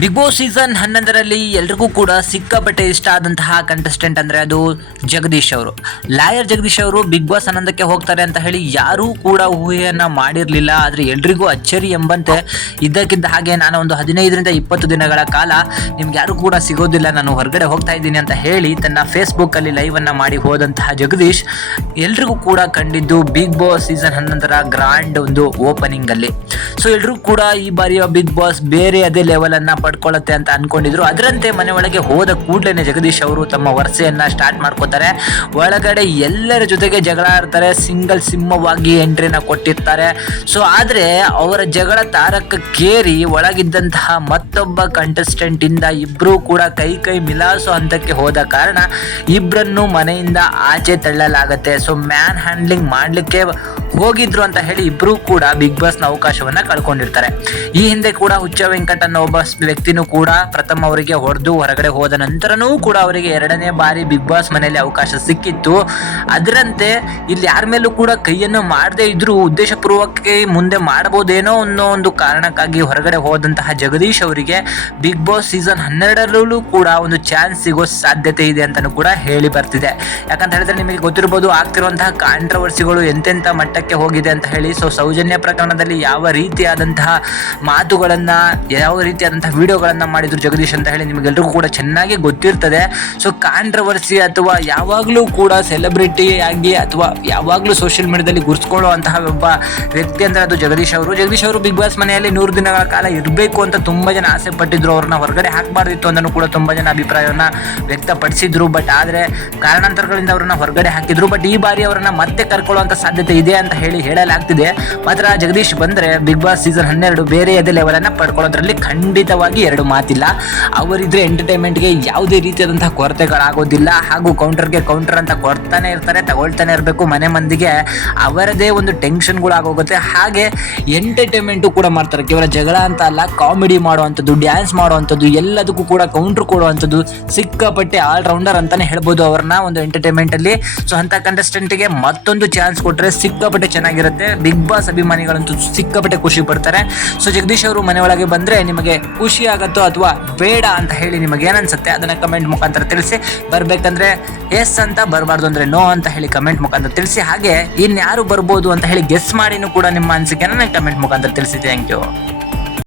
Big boss season 11ರಲ್ಲಿ ಎಲ್ರಿಗೂ ಕೂಡ ಸಿಕ್ಕಾಪಟ್ಟೆ ಇಷ್ಟ ಆದಂತಹ ಕಂಟೆಸ್ಟೆಂಟ್ ಅಂದರೆ ಅದು ಜಗದೀಶ್ ಅವರು. ಲಾಯರ್ ಜಗದೀಶ್ ಅವರು ಬಿಗ್ ಬಾಸ್ 11ಕ್ಕೆ ಹೋಗ್ತಾರೆ ಅಂತ ಹೇಳಿ ಯಾರೂ ಕೂಡ ಊಹೆಯನ್ನು ಮಾಡಿರಲಿಲ್ಲ. ಆದರೆ ಎಲ್ರಿಗೂ ಅಚ್ಚರಿ ಎಂಬಂತೆ ಇದ್ದಕ್ಕಿದ್ದ ಹಾಗೆ ನಾನು ಒಂದು 15ರಿಂದ 20 ದಿನಗಳ ಕಾಲ ನಿಮ್ಗೆ ಯಾರು ಕೂಡ ಸಿಗೋದಿಲ್ಲ, ನಾನು ಹೊರಗಡೆ ಹೋಗ್ತಾ ಇದ್ದೀನಿ ಅಂತ ಹೇಳಿ ತನ್ನ ಫೇಸ್ಬುಕ್ಕಲ್ಲಿ ಲೈವನ್ನು ಮಾಡಿ ಹೋದಂತಹ ಜಗದೀಶ್ ಎಲ್ರಿಗೂ ಕೂಡ ಕಂಡಿದ್ದು ಬಿಗ್ ಬಾಸ್ ಸೀಸನ್ 11ರ ಗ್ರ್ಯಾಂಡ್ ಒಂದು ಓಪನಿಂಗಲ್ಲಿ. ಸೊ ಎಲ್ರಿಗೂ ಕೂಡ ಈ ಬಾರಿಯ ಬಿಗ್ ಬಾಸ್ ಬೇರೆ ಅದೇ ಲೆವೆಲನ್ನು ಪಡ್ಕೊಳ್ಳುತ್ತೆ ಅಂತ ಅನ್ಕೊಂಡಿದ್ರು. ಅದರಂತೆ ಮನೆ ಒಳಗೆ ಹೋದ ಕೂಡಲೇ ಜಗದೀಶ್ ಅವರು ತಮ್ಮ ವರಸೆಯನ್ನ ಸ್ಟಾರ್ಟ್ ಮಾಡ್ಕೋತಾರೆ. ಒಳಗಡೆ ಎಲ್ಲರ ಜೊತೆಗೆ ಜಗಳ ಆಡ್ತಾರೆ, ಸಿಂಗಲ್ ಸಿಂಹವಾಗಿ ಎಂಟ್ರಿನ ಕೊಟ್ಟಿರ್ತಾರೆ. ಸೊ ಆದರೆ ಅವರ ಜಗಳ ತಾರಕಕ್ಕೇರಿ ಒಳಗಿದ್ದಂತಹ ಮತ್ತೊಬ್ಬ ಕಂಟೆಸ್ಟೆಂಟ್ ಇಂದ ಇಬ್ರು ಕೂಡ ಕೈ ಮಿಲಾಯಿಸೋ ಹಂತಕ್ಕೆ ಹೋದ ಕಾರಣ ಇಬ್ಬರನ್ನು ಮನೆಯಿಂದ ಆಚೆ ತಳ್ಳಲಾಗತ್ತೆ. ಸೊ ಮ್ಯಾನ್ ಹ್ಯಾಂಡ್ಲಿಂಗ್ ಮಾಡಲಿಕ್ಕೆ ಹೋಗಿದ್ರು ಅಂತ ಹೇಳಿ ಇಬ್ರು ಕೂಡ ಬಿಗ್ ಬಾಸ್ನ ಅವಕಾಶವನ್ನ ಕಳ್ಕೊಂಡಿರ್ತಾರೆ. ಈ ಹಿಂದೆ ಕೂಡ ಹುಚ್ಚ ವೆಂಕಟ್ ಅನ್ನೋ ಒಬ್ಬ ವ್ಯಕ್ತಿನೂ ಕೂಡ ಪ್ರಥಮ ಅವರಿಗೆ ಹೊಡೆದು ಹೊರಗಡೆ ಹೋದ ನಂತರನೂ ಕೂಡ ಅವರಿಗೆ 2ನೇ ಬಾರಿ ಬಿಗ್ ಬಾಸ್ ಮನೆಯಲ್ಲಿ ಅವಕಾಶ ಸಿಕ್ಕಿತ್ತು. ಅದರಂತೆ ಇಲ್ಲಿ ಯಾರ ಮೇಲೂ ಕೂಡ ಕೈಯನ್ನು ಮಾಡದೇ ಇದ್ರೂ ಉದ್ದೇಶಪೂರ್ವಕ ಮುಂದೆ ಮಾಡಬಹುದೇನೋ ಅನ್ನೋ ಒಂದು ಕಾರಣಕ್ಕಾಗಿ ಹೊರಗಡೆ ಹೋದಂತಹ ಜಗದೀಶ್ ಅವರಿಗೆ ಬಿಗ್ ಬಾಸ್ ಸೀಸನ್ 12ರಲ್ಲೂ ಕೂಡ ಒಂದು ಚಾನ್ಸ್ ಸಿಗೋ ಸಾಧ್ಯತೆ ಇದೆ ಅಂತಲೂ ಕೂಡ ಹೇಳಿ ಬರ್ತಿದೆ. ಯಾಕಂತ ಹೇಳಿದ್ರೆ ನಿಮಗೆ ಗೊತ್ತಿರಬಹುದು ಆಗ್ತಿರುವಂತಹ ಕಾಂಟ್ರವರ್ಸಿಗಳು ಎಂತೆಂಥ ಮಟ್ಟಕ್ಕೆ ಹೋಗಿದೆ ಅಂತ ಹೇಳಿ. ಸೊ ಸೌಜನ್ಯ ಪ್ರಕರಣದಲ್ಲಿ ಯಾವ ರೀತಿಯಾದಂತಹ ಮಾತುಗಳನ್ನ, ಯಾವ ರೀತಿಯಾದಂತಹ ವಿಡಿಯೋಗಳನ್ನ ಮಾಡಿದ್ರು ಜಗದೀಶ್ ಅಂತ ಹೇಳಿ ನಿಮಗೆಲ್ರಿಗೂ ಕೂಡ ಚೆನ್ನಾಗಿ ಗೊತ್ತಿರ್ತದೆ. ಸೊ ಕಾಂಟ್ರವರ್ಸಿ ಅಥವಾ ಯಾವಾಗಲೂ ಕೂಡ ಸೆಲೆಬ್ರಿಟಿ ಆಗಿ ಅಥವಾ ಯಾವಾಗಲೂ ಸೋಷಿಯಲ್ ಮೀಡಿಯಾದಲ್ಲಿ ಗುರ್ಸ್ಕೊಳ್ಳುವಂತಹ ಒಬ್ಬ ವ್ಯಕ್ತಿ ಅಂದ್ರೆ ಅದು ಜಗದೀಶ್ ಅವರು. ಜಗದೀಶ್ ಅವರು ಬಿಗ್ ಬಾಸ್ ಮನೆಯಲ್ಲಿ 100 ದಿನಗಳ ಕಾಲ ಇರಬೇಕು ಅಂತ ತುಂಬಾ ಜನ ಆಸೆ ಪಟ್ಟಿದ್ರು. ಅವ್ರನ್ನ ಹೊರಗಡೆ ಹಾಕಬಾರ್ದಿತ್ತು ಅಂತಲೂ ಕೂಡ ತುಂಬಾ ಜನ ಅಭಿಪ್ರಾಯವನ್ನ ವ್ಯಕ್ತಪಡಿಸಿದ್ರು. ಬಟ್ ಆದರೆ ಕಾರಣಾಂತರಗಳಿಂದ ಅವ್ರನ್ನ ಹೊರಗಡೆ ಹಾಕಿದ್ರು. ಬಟ್ ಈ ಬಾರಿ ಅವರನ್ನ ಮತ್ತೆ ಕರ್ಕೊಳ್ಳುವಂತ ಸಾಧ್ಯತೆ ಇದೆ ಅಂತ ಹೇಳಿ ಹೇಳಲಾಗ್ತಿದೆ. ಮಾತ್ರ ಜಗದೀಶ್ ಬಂದ್ರೆ ಬಿಗ್ ಬಾಸ್ ಸೀಸನ್ 12 ಬೇರೆ ಅದೇ ಲೆವೆಲ್ ಅನ್ನ ಪಡ್ಕೊಳ್ಳೋದ್ರಲ್ಲಿ ಖಂಡಿತವಾಗಿ ಎರಡು ಮಾತಿಲ್ಲ. ಅವರಿದ್ರೆ ಎಂಟರ್ಟೈನ್ಮೆಂಟ್ಗೆ ಯಾವುದೇ ರೀತಿಯಾದಂತಹ ಕೊರತೆಗಳಾಗೋದಿಲ್ಲ. ಹಾಗೂ ಕೌಂಟರ್ಗೆ ಕೌಂಟರ್ ಅಂತ ಕೊಡ್ತಾನೆ ಇರ್ತಾರೆ, ತಗೊಳ್ತಾನೆ ಇರಬೇಕು. ಮನೆ ಮಂದಿಗೆ ಅವರದೇ ಒಂದು ಟೆನ್ಷನ್ಗಳಾಗೋಗುತ್ತೆ. ಹಾಗೆ ಎಂಟರ್ಟೈನ್ಮೆಂಟು ಕೂಡ ಮಾಡ್ತಾರೆ. ಕೇವಲ ಜಗಳ ಅಂತ ಅಲ್ಲ, ಕಾಮಿಡಿ ಮಾಡುವಂಥದ್ದು, ಡ್ಯಾನ್ಸ್ ಮಾಡುವಂಥದ್ದು, ಎಲ್ಲದಕ್ಕೂ ಕೂಡ ಕೌಂಟರ್ ಕೊಡುವಂಥದ್ದು ಸಿಕ್ಕಾಪಟ್ಟೆ ಆಲ್ರೌಂಡರ್ ಅಂತಾನೆ ಹೇಳ್ಬೋದು ಅವ್ರನ್ನ ಒಂದು ಎಂಟರ್ಟೈನ್ಮೆಂಟ್ ಅಲ್ಲಿ. ಸೊ ಅಂತ ಕಂಟೆಸ್ಟೆಂಟ್ಗೆ ಮತ್ತೊಂದು ಚಾನ್ಸ್ ಕೊಟ್ಟರೆ ಸಿಕ್ಕಾಪಟ್ಟೆ ಚೆನ್ನಾಗಿರುತ್ತೆ. ಬಿಗ್ ಬಾಸ್ ಅಭಿಮಾನಿಗಳಂತೂ ಸಿಕ್ಕಾಪಟ್ಟೆ ಖುಷಿ ಪಡ್ತಾರೆ. ಸೊ ಜಗದೀಶ್ ಅವರು ಮನೆ ಒಳಗೆ ಬಂದ್ರೆ ನಿಮಗೆ ಖುಷಿ ಆಗತ್ತೋ ಅಥವಾ ಬೇಡ ಅಂತ ಹೇಳಿ ನಿಮಗೆ ಏನನ್ಸುತ್ತೆ ಅದನ್ನ ಕಮೆಂಟ್ ಮುಖಾಂತರ ತಿಳಿಸಿ. ಬರ್ಬೇಕಂದ್ರೆ ಎಸ್ ಅಂತ, ಬರಬಾರ್ದು ಅಂದ್ರೆ ನೋ ಅಂತ ಹೇಳಿ ಕಮೆಂಟ್ ಮುಖಾಂತರ ತಿಳಿಸಿ. ಹಾಗೆ ಇನ್ಯಾರು ಬರ್ಬೋದು ಅಂತ ಹೇಳಿ ಗೆಸ್ ಮಾಡಿನೂ ಕೂಡ ನಿಮ್ಮ ಅನಿಸಿಕೆನ ಕಮೆಂಟ್ ಮುಖಾಂತರ ತಿಳಿಸಿ. Thank you.